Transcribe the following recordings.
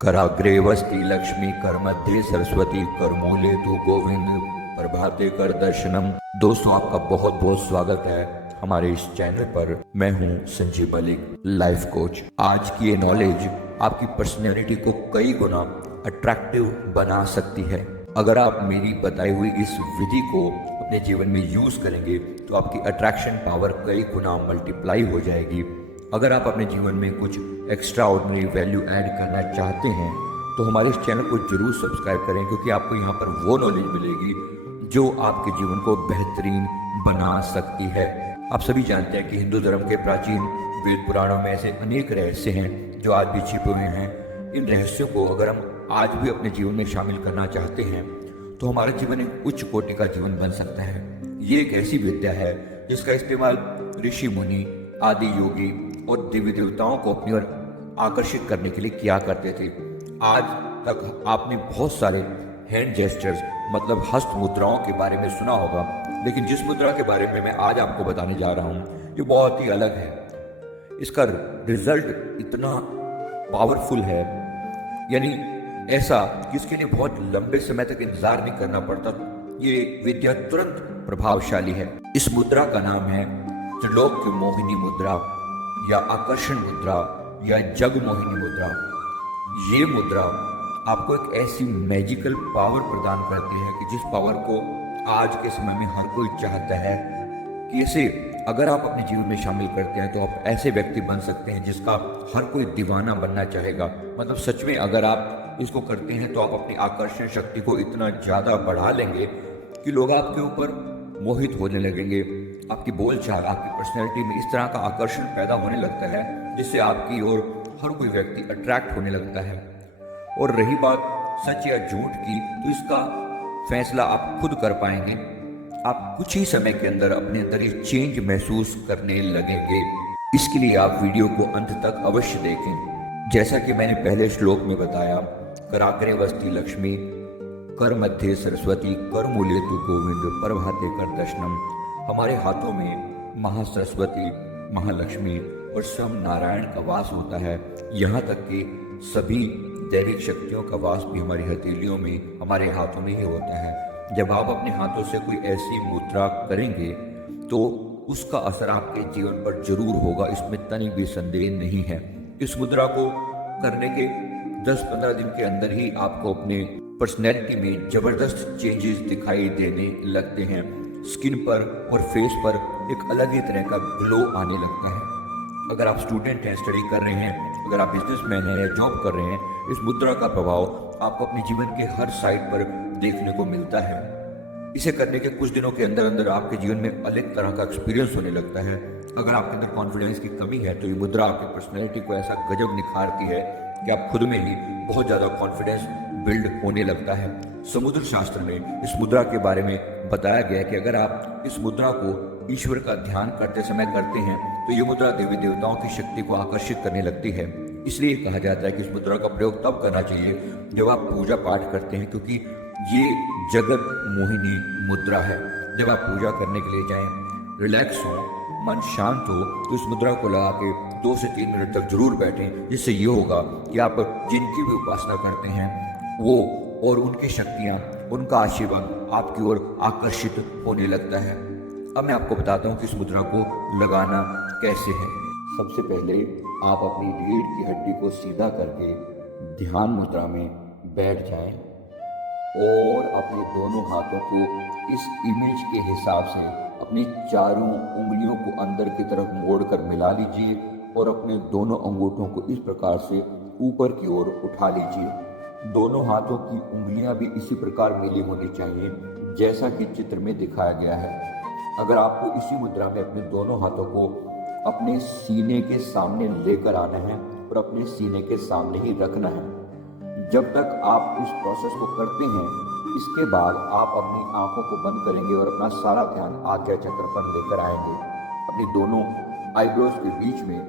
कराग्रे वस्ति लक्ष्मी कर मध्य सरस्वती कर मूले तू गोविंद प्रभाते कर दर्शनम। दोस्तों, आपका बहुत बहुत स्वागत है हमारे इस चैनल पर। मैं हूं संजीव मलिक, लाइफ कोच। आज की ये नॉलेज आपकी पर्सनैलिटी को कई गुना अट्रैक्टिव बना सकती है। अगर आप मेरी बताई हुई इस विधि को अपने जीवन में यूज करेंगे तो आपकी अट्रैक्शन पावर कई गुना मल्टीप्लाई हो जाएगी। अगर आप अपने जीवन में कुछ एक्स्ट्रा ऑर्डिनरी वैल्यू ऐड करना चाहते हैं तो हमारे इस चैनल को जरूर सब्सक्राइब करें, क्योंकि आपको यहाँ पर वो नॉलेज मिलेगी जो आपके जीवन को बेहतरीन बना सकती है। आप सभी जानते हैं कि हिंदू धर्म के प्राचीन वेद पुराणों में ऐसे अनेक रहस्य हैं जो आज भी छिपे हुए हैं। इन रहस्यों को अगर हम आज भी अपने जीवन में शामिल करना चाहते हैं तो हमारा जीवन एक उच्च कोटि का जीवन बन सकता है। ये एक ऐसी विद्या है जिसका इस्तेमाल ऋषि मुनि, आदि योगी और देवी देवताओं को अपनी ओर आकर्षित करने के लिए किया करते थे। आज तक आपने बहुत सारे हैंड जेस्चर्स मतलब हस्त मुद्राओं के बारे में सुना होगा, लेकिन जिस मुद्रा के बारे में मैं आज आपको बताने जा रहा हूँ ये बहुत ही अलग है। इसका रिजल्ट इतना पावरफुल है, यानी ऐसा कि इसके लिए बहुत लंबे समय तक इंतजार नहीं करना पड़ता। ये विद्या तुरंत प्रभावशाली है। इस मुद्रा का नाम है त्रिलोक्य मोहिनी मुद्रा या आकर्षण मुद्रा या जग मोहिनी मुद्रा। ये मुद्रा आपको एक ऐसी मैजिकल पावर प्रदान करती है कि जिस पावर को आज के समय में हर कोई चाहता है कि इसे अगर आप अपने जीवन में शामिल करते हैं तो आप ऐसे व्यक्ति बन सकते हैं जिसका हर कोई दीवाना बनना चाहेगा। मतलब सच में अगर आप इसको करते हैं तो आप अपनी आकर्षण शक्ति को इतना ज़्यादा बढ़ा लेंगे कि लोग आपके ऊपर मोहित होने लगेंगे। आपकी बोलचाल, आपकी पर्सनैलिटी में इस तरह का आकर्षण पैदा होने लगता है जिससे आपकी ओर हर कोई व्यक्ति अट्रैक्ट होने लगता है। और रही बात सच या झूठ की, तो इसका फैसला आप खुद कर पाएंगे। आप कुछ ही समय के अंदर अपने अंदर ये चेंज महसूस करने लगेंगे। इसके लिए आप वीडियो को अंत तक अवश्य देखें। जैसा कि मैंने पहले श्लोक में बताया, कराग्रे वस्ति लक्ष्मी कर मध्य सरस्वती कर मूले तू गोविंद प्रभाते कर दर्शनम। हमारे हाथों में महासरस्वती, महालक्ष्मी और सब नारायण का वास होता है। यहाँ तक कि सभी दैविक शक्तियों का वास भी हमारी हथेलियों में, हमारे हाथों में ही होता है। जब आप अपने हाथों से कोई ऐसी मुद्रा करेंगे तो उसका असर आपके जीवन पर जरूर होगा, इसमें तनिक भी संदेह नहीं है। इस मुद्रा को करने के 10-15 दिन के अंदर ही आपको अपने पर्सनैलिटी में जबरदस्त चेंजेस दिखाई देने लगते हैं। स्किन पर और फेस पर एक अलग ही तरह का ग्लो आने लगता है। अगर आप स्टूडेंट हैं, स्टडी कर रहे हैं, अगर आप बिजनेसमैन हैं या जॉब कर रहे हैं, इस मुद्रा का प्रभाव आपको अपने जीवन के हर साइड पर देखने को मिलता है। इसे करने के कुछ दिनों के अंदर अंदर आपके जीवन में अलग तरह का एक्सपीरियंस होने लगता है। अगर आपके अंदर कॉन्फिडेंस की कमी है तो ये मुद्रा आपकी पर्सनैलिटी को ऐसा गजब निखारती है कि आप खुद में ही बहुत ज़्यादा कॉन्फिडेंस बिल्ड होने लगता है। समुद्र शास्त्र में इस मुद्रा के बारे में बताया गया है कि अगर आप इस मुद्रा को ईश्वर का ध्यान करते समय करते हैं तो ये मुद्रा देवी देवताओं की शक्ति को आकर्षित करने लगती है। इसलिए कहा जाता है कि इस मुद्रा का प्रयोग तब करना चाहिए जब आप पूजा पाठ करते हैं, क्योंकि ये जगत मोहिनी मुद्रा है। जब आप पूजा करने के लिए जाएं, रिलैक्स हो, मन शांत हो, तो इस मुद्रा को लगा के 2 से 3 मिनट तक जरूर बैठें। जिससे ये होगा कि आप जिनकी भी उपासना करते हैं वो और उनकी शक्तियाँ, उनका आशीर्वाद आपकी ओर आकर्षित होने लगता है। अब मैं आपको बताता हूँ कि इस मुद्रा को लगाना कैसे है। सबसे पहले आप अपनी रीढ़ की हड्डी को सीधा करके ध्यान मुद्रा में बैठ जाएं और अपने दोनों हाथों को इस इमेज के हिसाब से अपनी चारों उंगलियों को अंदर की तरफ मोड़कर मिला लीजिए और अपने दोनों अंगूठों को इस प्रकार से ऊपर की ओर उठा लीजिए। दोनों हाथों की उंगलियां भी इसी प्रकार मिली होनी चाहिए जैसा कि चित्र में दिखाया गया है। अगर आपको इसी मुद्रा में अपने दोनों हाथों को अपने सीने के सामने लेकर आना है और अपने सीने के सामने ही रखना है। जब तक आप इस प्रोसेस को करते हैं, इसके बाद आप अपनी आंखों को बंद करेंगे और अपना सारा ध्यान आज्ञा चक्र पर लेकर आएंगे। अपनी दोनों आईब्रोज के बीच में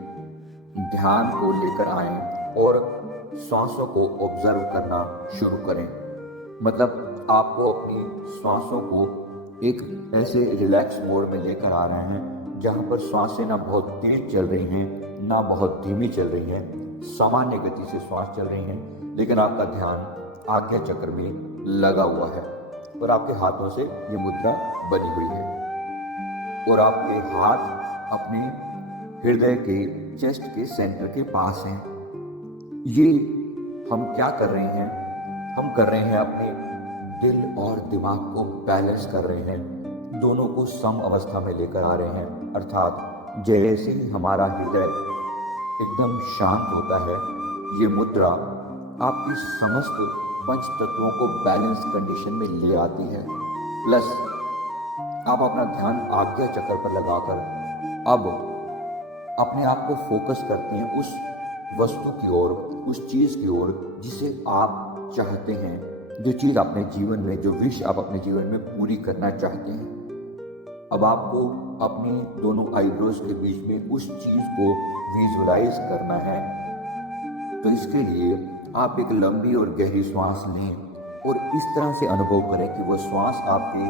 ध्यान को लेकर आएं और सांसों को ऑब्जर्व करना शुरू करें। मतलब आपको अपनी सांसों को एक ऐसे रिलैक्स मोड में लेकर आ रहे हैं जहां पर सांसें ना बहुत तेज चल रही हैं ना बहुत धीमी चल रही हैं। सामान्य गति से श्वास चल रही हैं, लेकिन आपका ध्यान आज्ञा चक्र में लगा हुआ है और आपके हाथों से ये मुद्रा बनी हुई है और आपके हाथ अपने हृदय के चेस्ट के सेंटर के पास हैं। ये हम क्या कर रहे हैं? हम कर रहे हैं अपने दिल और दिमाग को बैलेंस कर रहे हैं, दोनों को सम अवस्था में लेकर आ रहे हैं। अर्थात जैसे ही हमारा हृदय एकदम शांत होता है, ये मुद्रा आपकी समस्त पंच तत्वों को बैलेंस कंडीशन में ले आती है। प्लस आप अपना ध्यान आज्ञा चक्र पर लगाकर अब अपने आप को फोकस करते हैं उस वस्तु की ओर, उस चीज की ओर जिसे आप चाहते हैं, जो चीज अपने जीवन में, जो विश आप अपने जीवन में पूरी करना चाहते हैं। अब आपको अपनी दोनों आईब्रोज के बीच में उस चीज को विजुलाइज करना है। तो इसके लिए आप एक लंबी और गहरी श्वास लें और इस तरह से अनुभव करें कि वह श्वास आपके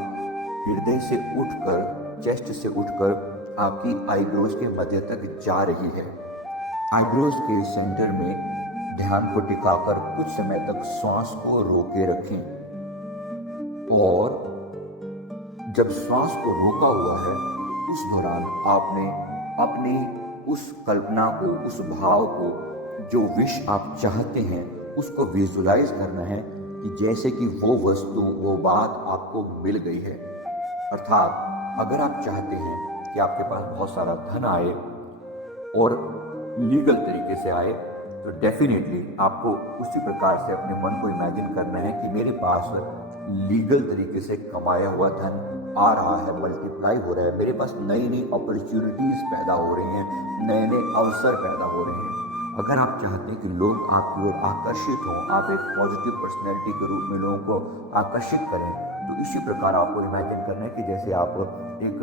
हृदय से उठकर, चेस्ट से उठकर आपकी आईब्रोज के मध्य तक जा रही है। आईब्रोज के सेंटर में ध्यान को टिकाकर कुछ समय तक श्वास को रोके रखें और जब श्वास को रोका हुआ है, उस दौरान आपने अपनी उस कल्पना को, उस भाव को, जो विश आप चाहते हैं, उसको विजुलाइज करना है कि जैसे कि वो वस्तु, वो बात आपको मिल गई है। अर्थात अगर आप चाहते हैं कि आपके पास बहुत सारा धन आए और लीगल तरीके से आए, तो डेफिनेटली आपको उसी प्रकार से अपने मन को इमेजिन करना है कि मेरे पास लीगल तरीके से कमाया हुआ धन आ रहा है, मल्टीप्लाई हो रहा है, मेरे पास नई नई अपॉर्चुनिटीज पैदा हो रही हैं, नए नए अवसर पैदा हो रहे हैं। अगर आप चाहते हैं कि लोग आपकी ओर आकर्षित हों, आप एक पॉजिटिव पर्सनैलिटी के रूप में लोगों को आकर्षित करें, तो इसी प्रकार आपको इमेजिन करना है कि जैसे आप एक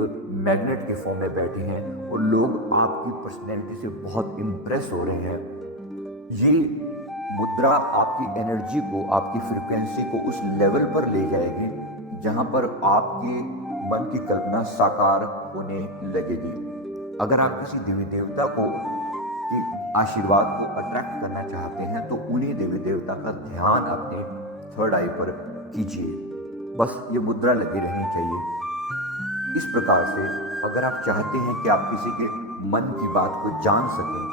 मैग्नेट के फॉर्म में बैठे हैं और लोग आपकी पर्सनैलिटी से बहुत इम्प्रेस हो रहे हैं। ये मुद्रा आपकी एनर्जी को, आपकी फ्रिक्वेंसी को उस लेवल पर ले जाएगी जहां पर आपके मन की कल्पना साकार होने लगेगी। अगर आप किसी देवी देवता को के आशीर्वाद को अट्रैक्ट करना चाहते हैं, तो उन्हीं देवी देवता का ध्यान अपने थर्ड आई पर कीजिए। बस ये मुद्रा लगी रहनी चाहिए। इस प्रकार से अगर आप चाहते हैं कि आप किसी के मन की बात को जान सकें,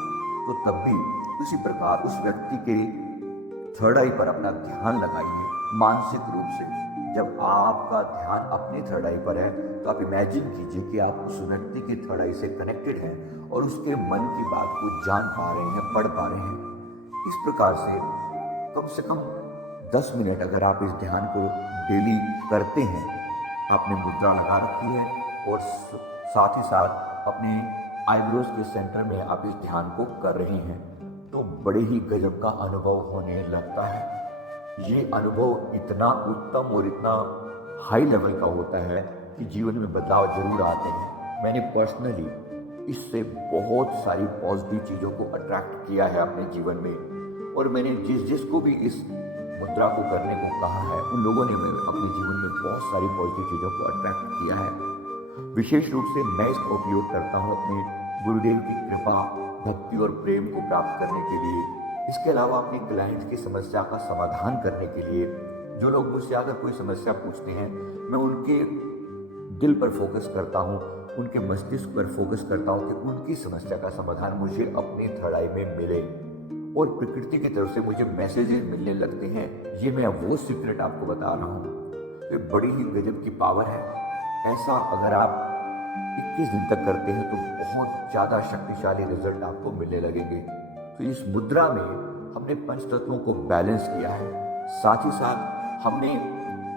तो तब भी उसी प्रकार उस व्यक्ति के थर्ड आई पर अपना ध्यान लगाइए मानसिक रूप से। जब आपका ध्यान अपने थर्ड आई पर है, तो आप इमेजिन कीजिए कि आप उस व्यक्ति के थर्ड आई से कनेक्टेड हैं और उसके मन की बात को जान पा रहे हैं, पढ़ पा रहे हैं। इस प्रकार से कम 10 मिनट अगर आप इस ध्यान को डेली करते हैं, आपने मुद्रा लगा रखी है और साथ ही साथ अपने आईब्रोज के सेंटर में आप इस ध्यान को कर रहे हैं, तो बड़े ही गजब का अनुभव होने लगता है। ये अनुभव इतना उत्तम और इतना हाई लेवल का होता है कि जीवन में बदलाव जरूर आते हैं। मैंने पर्सनली इससे बहुत सारी पॉजिटिव चीज़ों को अट्रैक्ट किया है अपने जीवन में, और मैंने जिसको भी इस मुद्रा को करने को कहा है, उन लोगों ने अपने जीवन में बहुत सारी पॉजिटिव चीज़ों को अट्रैक्ट किया है। विशेष रूप से मैं इसका उपयोग करता हूँ अपने गुरुदेव की कृपा, भक्ति और प्रेम को प्राप्त करने के लिए। इसके अलावा अपने क्लाइंट्स की समस्या का समाधान करने के लिए। जो लोग मुझसे अगर कोई समस्या पूछते हैं, मैं उनके दिल पर फोकस करता हूँ, उनके मस्तिष्क पर फोकस करता हूँ कि उनकी समस्या का समाधान मुझे अपनी थर्ड आई में मिले, और प्रकृति की तरफ से मुझे मैसेजेस मिलने लगते हैं। ये मैं वो सीक्रेट आपको बता रहा हूँ। ये बड़ी ही गजब की पावर है। ऐसा अगर आप 21 दिन तक करते हैं तो बहुत ज़्यादा शक्तिशाली रिजल्ट आपको मिलने लगेंगे। तो इस मुद्रा में हमने पंच तत्वों को बैलेंस किया है, साथ ही साथ हमने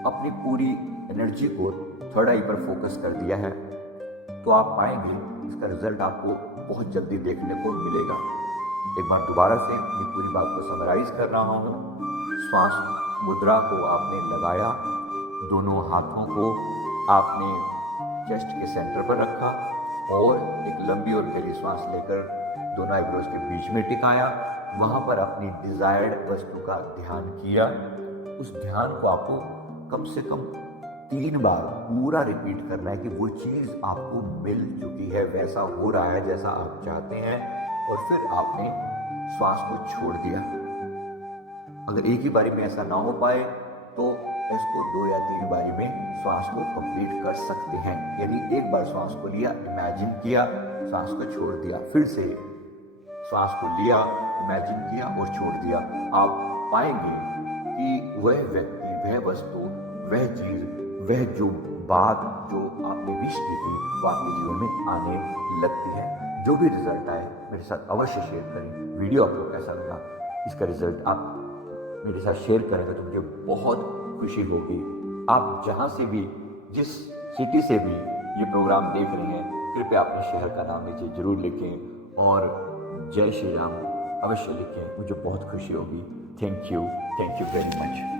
अपनी पूरी एनर्जी को थर्ड आई पर फोकस कर दिया है। तो आप पाएंगे इसका रिजल्ट आपको बहुत जल्दी देखने को मिलेगा। एक बार दोबारा से अपनी पूरी बात को समराइज कर रहा हूँ। श्वास मुद्रा को आपने लगाया, दोनों हाथों को आपने चेस्ट के सेंटर पर रखा और एक लंबी और गहरी सांस लेकर दोनों आईब्रोज के बीच में टिकाया। वहां पर अपनी डिजायर्ड वस्तु का ध्यान किया। उस ध्यान को आपको कम से कम 3 बार पूरा रिपीट करना है कि वो चीज आपको मिल चुकी है, वैसा हो रहा है जैसा आप चाहते हैं। और फिर आपने श्वास को छोड़ दिया। अगर एक ही बारी में ऐसा ना हो पाए तो इसको 2 या 3 बारी में श्वास को कंप्लीट कर सकते हैं। यदि एक बार श्वास को लिया, इमेजिन किया, श्वास को छोड़ दिया, फिर से श्वास को लिया, इमेजिन किया और छोड़ दिया, आप पाएंगे कि वह व्यक्ति, वह वस्तु, वह चीज, वह जो बात जो आपने विश की थी वो आपके जीवन में आने लगती है। जो भी रिजल्ट आए मेरे साथ अवश्य शेयर करें। वीडियो आपको कैसा लगा, इसका रिजल्ट आप मेरे साथ शेयर करेंगे तो मुझे बहुत खुशी होगी। आप जहां से भी, जिस सिटी से भी ये प्रोग्राम देख रहे हैं, कृपया अपने शहर का नाम नीचे जरूर लिखें और जय श्री राम अवश्य लिखें, मुझे बहुत खुशी होगी। Thank you very much.